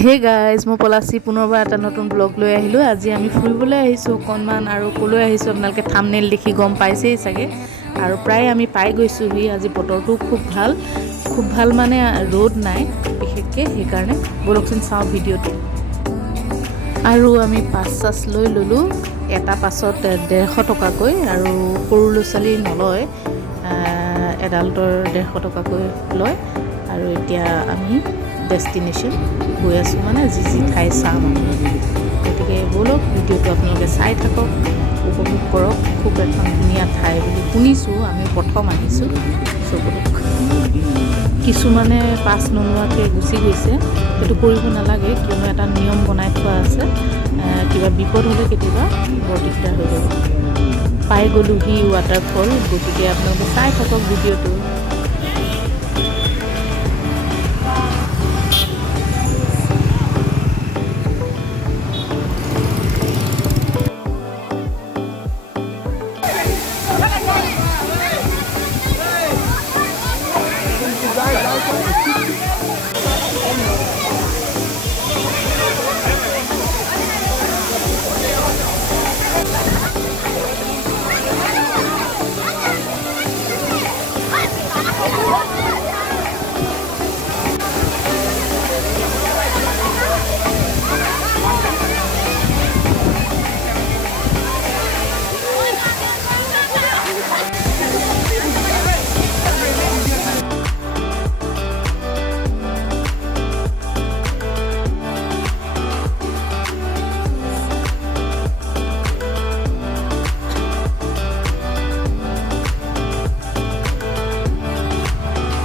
Hey guys, মই পলাশী পুনৰবাৰ এটা নতুন ব্লগ লৈ আহিলোঁ। আজি আমি ফুৰিবলৈ আহিছোঁ অকণমান, আৰু ক'লৈ আহিছোঁ আপোনালোকে থাম্বনেইল দেখি গম পাইছেই চাগে। আৰু প্ৰায় আমি পাই গৈছোঁহি। আজি বতৰটোও খুব ভাল মানে ৰ'দ নাই বিশেষকৈ, সেইকাৰণে ব'লকচোন চাওঁ ভিডিঅ'টো। আৰু আমি পাছ চাছ লৈ ল'লোঁ, এটা পাছত 150 টকাকৈ, আৰু সৰু ল'ৰা ছোৱালী নলয়, এডাল্টৰ 150 টকাকৈ লয়। আৰু এতিয়া আমি ডেষ্টিনেশ্যন গৈ আছোঁ, মানে যি ঠাই চাম আমি। গতিকে ব'লক ভিডিঅ'টো আপোনালোকে চাই থাকক, উপভোগ কৰক। খুব এখন ধুনীয়া ঠাই বুলি শুনিছোঁ, আমি প্ৰথম আহিছোঁ। ব'লক। কিছুমানে পাছ নোলোৱাকৈ গুচি গৈছে, সেইটো কৰিব নালাগে, কিয়নো এটা নিয়ম বনাই থোৱা আছে। কিবা বিপদ হ'লে কেতিয়াবা বৰ দিগদাৰ হৈ যাব। পাই গ'লোহি ৱাটাৰফল, গতিকে আপোনালোকে চাই থাকক ভিডিঅ'টো।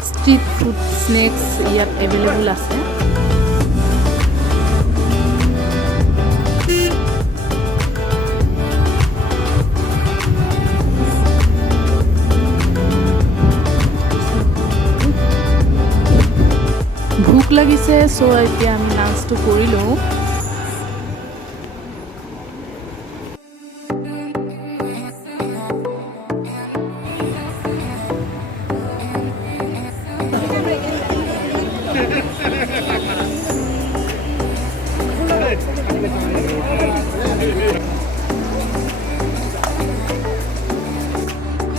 ষ্ট্ৰীট ফুড স্নেক্স ইয়াত এভেইলেবল আছে। ভোক লাগিছে, চ' এতিয়া আমি লাঞ্চটো কৰি লওঁ।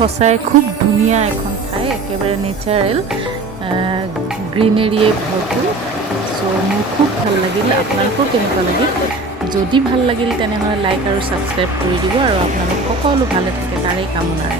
সঁচাই খুব ধুনীয়া এখন ঠাই, একেবাৰে নেচাৰেল, গ্ৰীনেৰীয়ে ভৰপূৰ। চ' মোৰ খুব ভাল লাগিল। আপোনালোকৰ কেনেকুৱা লাগিল? যদি ভাল লাগিল তেনেহ'লে লাইক আৰু ছাবস্ক্ৰাইব কৰি দিব, আৰু আপোনালোক সকলো ভালে থাকে তাৰেই কামনাৰে।